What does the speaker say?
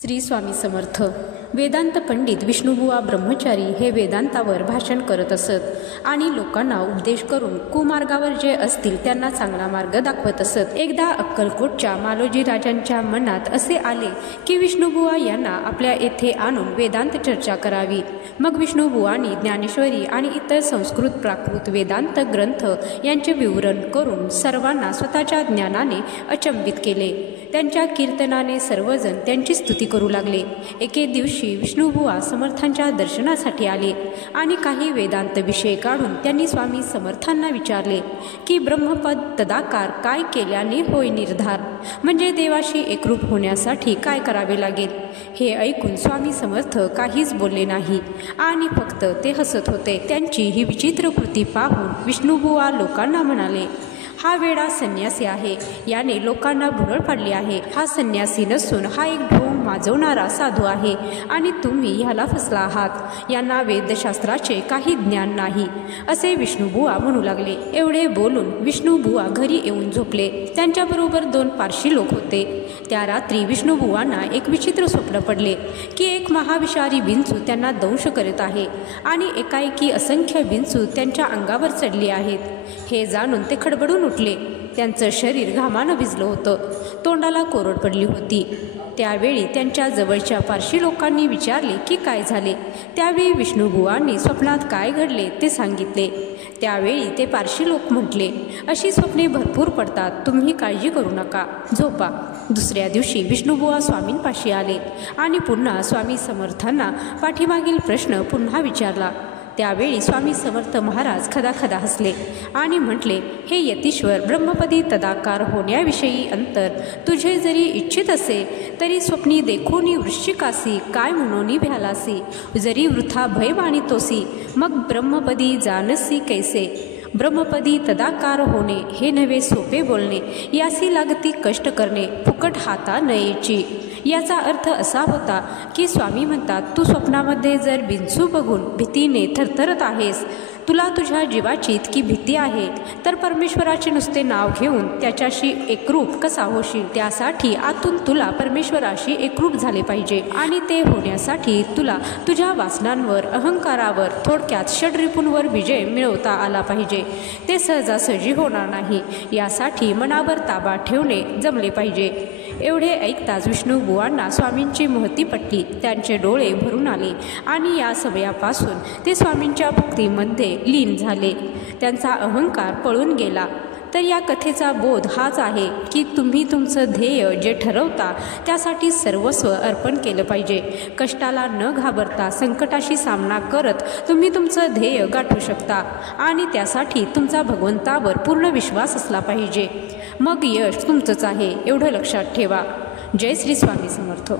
श्री स्वामी समर्थ। वेदांत पंडित विष्णुबुवा ब्रह्मचारी हे वेदांतावर भाषण करत असत आणि लोकांना उपदेश करून कुमार्गावर जे असतील त्यांना चांगला मार्ग दाखवत असत। एकदा अक्कलकोटच्या मालोजी राजांच्या मनात असे आले की विष्णुबुवा यांना आपल्या येथे आणून वेदांत चर्चा करावी। मग विष्णुबुवांनी ज्ञानेश्वरी आणि इतर संस्कृत प्राकृत वेदांत ग्रंथ यांचे विवरण करून सर्वांना स्वतःच्या ज्ञानाने अचंबित केले। त्यांच्या कीर्तनाने सर्वजण त्यांची स्तुती करू लागले। एके दिवशी विष्णुबुवा समर्थांच्या दर्शनासाठी आले आणि काही वेदांत विषय काढून त्यांनी स्वामी समर्थांना विचारले की ब्रह्मपद तदाकार काय केल्याने होय निर्धार, म्हणजे देवाशी एकरूप होण्यासाठी काय करावे लागेल। हे ऐकून स्वामी समर्थ काहीच बोलले नाही आणि फक्त ते हसत होते। त्यांची ही विचित्र कृती पाहून विष्णुबुवा लोकांना म्हणाले, हा वेडा संन्यासी आहे, याने लोकांना भुरळ पाडली आहे। हा संन्यासी नसून हा एक ढोंग माजवणारा साधू आहे आणि तुम्ही ह्याला फसला आहात। यांना वेदशास्त्राचे काही ज्ञान नाही, असे विष्णुबुवा म्हणू लागले। एवढे बोलून विष्णुबुवा घरी येऊन झोपले। त्यांच्याबरोबर 2 पारशी लोक होते। त्या रात्री विष्णुबुवांना एक विचित्र स्वप्न पडले की एक महाविषारी विंचू त्यांना दंश करत आहे आणि एकाएकी असंख्य विंचू त्यांच्या अंगावर चढली आहेत। हे जाणून ते खडबडून उठले। त्यांचं शरीर घामानं भिजलं होतं, तोंडाला कोरड पडली होती। त्यावेळी त्यांच्या जवळच्या पारशी लोकांनी विचारले की काय झाले। त्यावेळी विष्णुबुवांनी स्वप्नात काय घडले ते सांगितले। त्यावेळी ते पारशी लोक म्हटले, अशी स्वप्ने भरपूर पडतात, तुम्ही काळजी करू नका, झोपा। दुसऱ्या दिवशी विष्णुबुवा स्वामींपाशी आले आणि पुन्हा स्वामी समर्थांना पाठीमागील प्रश्न पुन्हा विचारला। त्यावेळी स्वामी समर्थ महाराज खदाखदा हसले आणि म्हटले, हे यतीश्वर, ब्रह्मपदी तदाकार होण्याविषयी अंतर तुझे जरी इच्छित असे तरी स्वप्नी देखोनी वृश्चिकासी काय म्हणून भ्यालासी, जरी वृथा भय बाणितोसी मग ब्रह्मपदी जानसी कैसे। ब्रह्मपदी तदाकार होणे हे नव्हे सोपे बोलणे, यासी लागती कष्ट करणे, फुकट हाता नयेची। याचा अर्थ असा होता की स्वामी म्हणतात, तू स्वप्नामध्ये जर विंचू बघून भीतीने थरथरत आहेस, तुला तुझ्या जीवाची इतकी भीती आहे, तर परमेश्वराचे नुसते नाव घेऊन त्याच्याशी एकरूप कसा होशील। त्यासाठी आतून तुला परमेश्वराशी एकरूप झाले पाहिजे आणि ते होण्यासाठी तुला तुझ्या वासनांवर, अहंकारावर, थोडक्यात षड्रिपूंवर विजय मिळवता आला पाहिजे। ते सहजासहजी होणार नाही, यासाठी मनावर ताबा ठेवणे जमले पाहिजे। एवढे ऐकताच विष्णुबुवांना स्वामींची महती पटली। त्यांचे डोळे भरून आले आणि या समयापासून ते स्वामींच्या भक्तीमध्ये लीन झाले। त्यांचा अहंकार पळून गेला। तर या कथेचा बोध हाच आहे की तुम्ही तुमचं ध्येय जे ठरवता त्यासाठी सर्वस्व अर्पण केलं पाहिजे। कष्टाला न घाबरता संकटाशी सामना करत तुम्ही तुमचं ध्येय गाठू शकता आणि त्यासाठी तुमचा भगवंतावर पूर्ण विश्वास असला पाहिजे। मग यश तुमचंच आहे, एवढं लक्षात ठेवा। जय श्री स्वामी समर्थ।